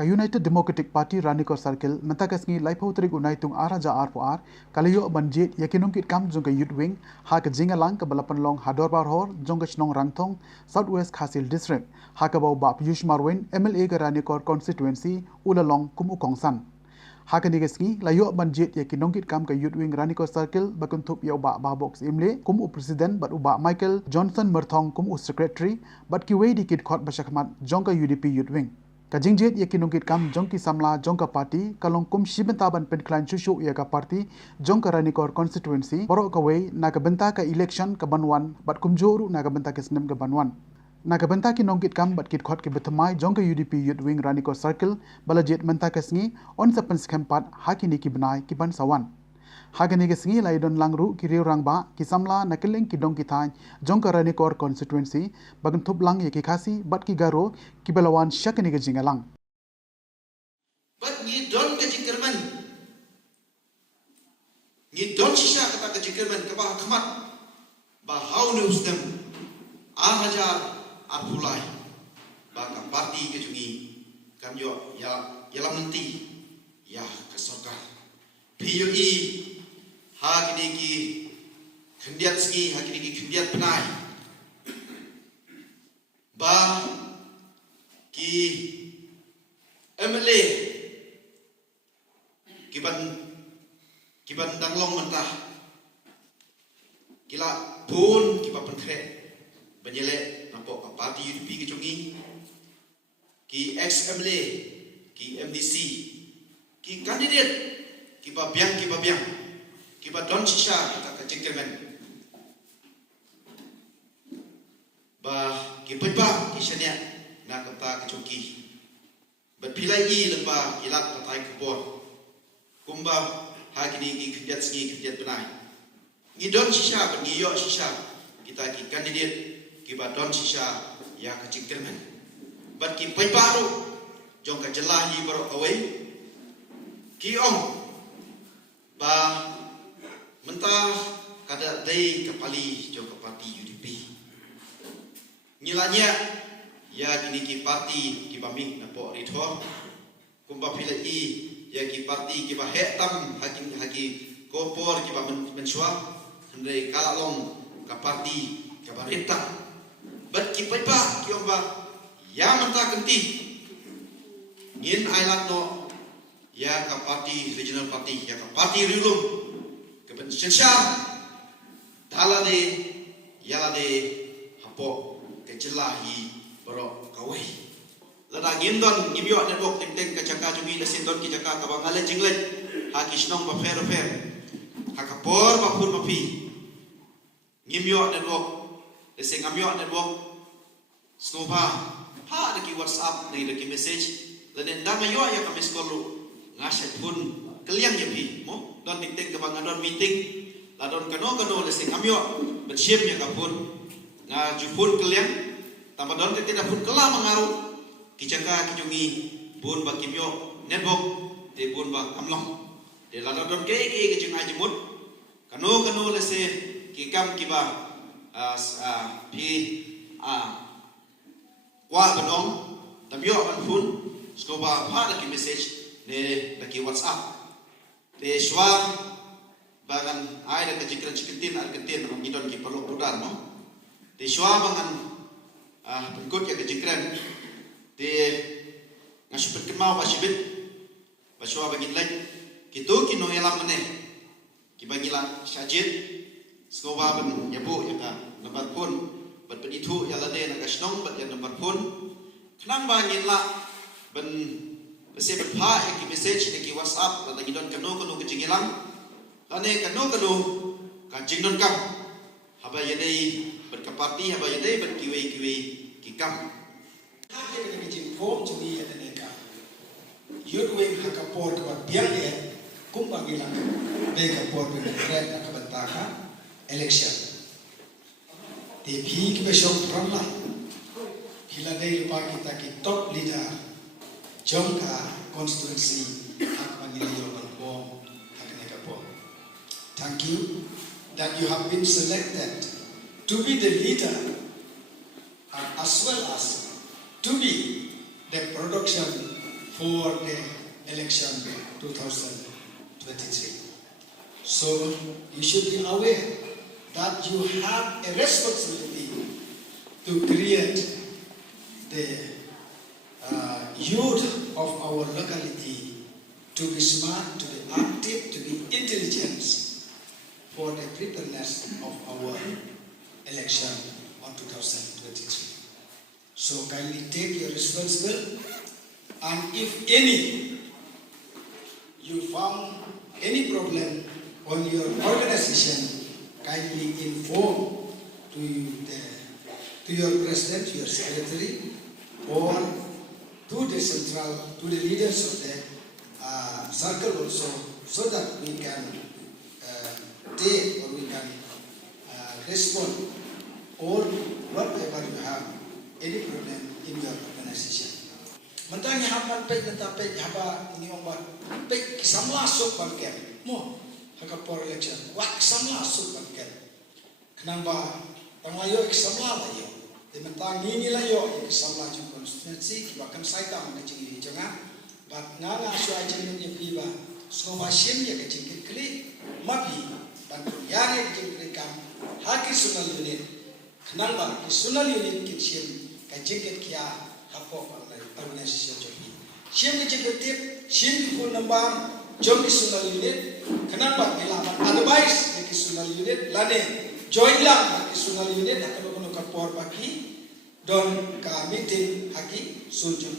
Ka United Democratic Party Raniko Circle mentakasngi laipau terik unai tung araja R4R kalayo banjit yakinungkit kam jong ka youth wing ha ka jingalang ka balapan long hador barhor jong ka chnong rangthong Southwest Khasil District ha ka bau ba Piyush Marwin MLA ka Raniko constituency ulalong kum ukongsan ha ka nigasngi layo banjit yakinungkit kam ka youth wing Raniko Circle bakuntup yau ba box imle kum president bat uba Michael Johnson Merthong kum secretary bat ki wei dikit khot bashakmat jong ka UDP youth wing Kajingjit yakinungkit kam jongki samla jongka party kalong kum shibentaban penklan chushu ya ka party jongka Ranikor constituency borok kawai naga benta ka election ka banwan bat kumjoru naga benta ke senem ka banwan naga benta ki nongkit kam bat kit khot ke bethamai jongka UDP youth wing Ranikor circle balajit menta ka sngi on sa penskempat hakini ki benai ki ban sawan Hagani ke sengi lai don langru ki riu rangba ki samla nakeleng ki dong ki thai jongka Ranikor constituency bagan thup lang ye ki khasi bat ki garo ki belawan syakani ke jingalang But ni don ke jingkerman ni don sisa kata ke jingkerman ke bah khmat ba hau ne usdem ahajar arpulai ba ka parti ke jungi kam yo ya lam nanti ya ke sorga PUE ha kini ki kendiat sengi ha kini ki kendiat penai ba ki MLA kiban danglong mentah kila pun kiba pentre benyele nampak parti UDP ke jungi ki ex MLA ki MDC ki kandidat kiba biang kiba don sisa kita ke jengkelmen ba kiba ki senya na kata ke joki berpilai lemba ilat patai kubor kumba hakini ki kerjat sengi kerjat benai ni don sisa bengiyo sisa kita ki kandidat kiba don sisa ya ke jengkelmen bat ki baru jong ka jelah ni baru awai ki ong ba mentah kada dai kapali jo ke parti UDP ngilanya ya kini ki parti ki bamik napo ridho kumba pilai ya ki parti ki ba hetam haki kopor ki ba mensua hendai kalalong ka parti ka barita bat ki paipa ki omba ya mentah genti ngin ailat no ya ka parti regional party ya ka parti rilum ke pensensya dalade yalade hapo ke jelahi bro kawai lada ngindon ngibyo network teng ka jaka jumi na sindon ki jaka ka bangale jinglet ha ki snong ba fer ha ka por ba pun ba pi ngibyo network de sing amyo network snova ha de ki WhatsApp de ki message dan ndama yo ya ka miskolu ngasat pun keliang ya pi mo don ting ke bangadon meeting la don kano le sing amyo bersiap ya kapun ngaju pun keliang tambah don tidak pun kela mengaru kijaka kijungi pun bakimyo network de pun bak amlong de la don ke kijung ajimut kano le se kikam kiba pi wa banong tabyo an pun skoba pa ki message ne lagi WhatsApp de shwa bagan ai da jikran chikitin argentin ngidon ki perlu budan no de shwa bangan pengkut ya jikran de ngasupet kemau basibit baswa bagi lek kitu kino yalam mene ki bangila sajid skoba ban yabu ya ka nomor pun bat penitu ya lade na kasnong bat ya nomor pun kenang bangin la ban Besi berpa yang ki message ni ki WhatsApp dan lagi don kanu ke jingilang lane kanu ka jingdon kam haba yadai berkaparti haba yadai berkiwei ki kam hake ni jing form jini ya neka yurwe hakapor ka biang ye kumba gilang de kapor be red na ka bantaka election te bhi ki besok pramla hila dei pa kita ki top leader Jongka constituency hak maniliyo balbong hakanekapo. Thank you that you have been selected to be the leader as well as to be the production for the election 2023. So you should be aware that you have a responsibility to create the youth of our locality to be smart, to be active, to be intelligent for the preparedness of our election on 2023. So kindly take your responsibility, and if you found any problem on your organization, kindly inform to your president, your secretary, or to the leaders of the circle also, so that we can take or we can respond or whatever you have any problem in your organization. Mentang hapan pek netape haba ni omba pek kisamla sok banken mo hakapor election wak kisamla sok banken kenapa tanglayo kisamla layo de mentang ni layo kisamla jung konstitusi bahkan saya tahu ngajing jangan bat ngana so ajing ni piba so masin ya kecil kli mabi dan yang kecil kam haki sunal unit kenapa sunal unit kecil kecil kia hapo organisasi joki. Siapa yang siapa pun nampak join sunal unit. Kenapa? Bila advice dari sunal unit, lane join lah dari sunal unit. Kalau kau nak kapor bagi, don ka meeting haki sunjung.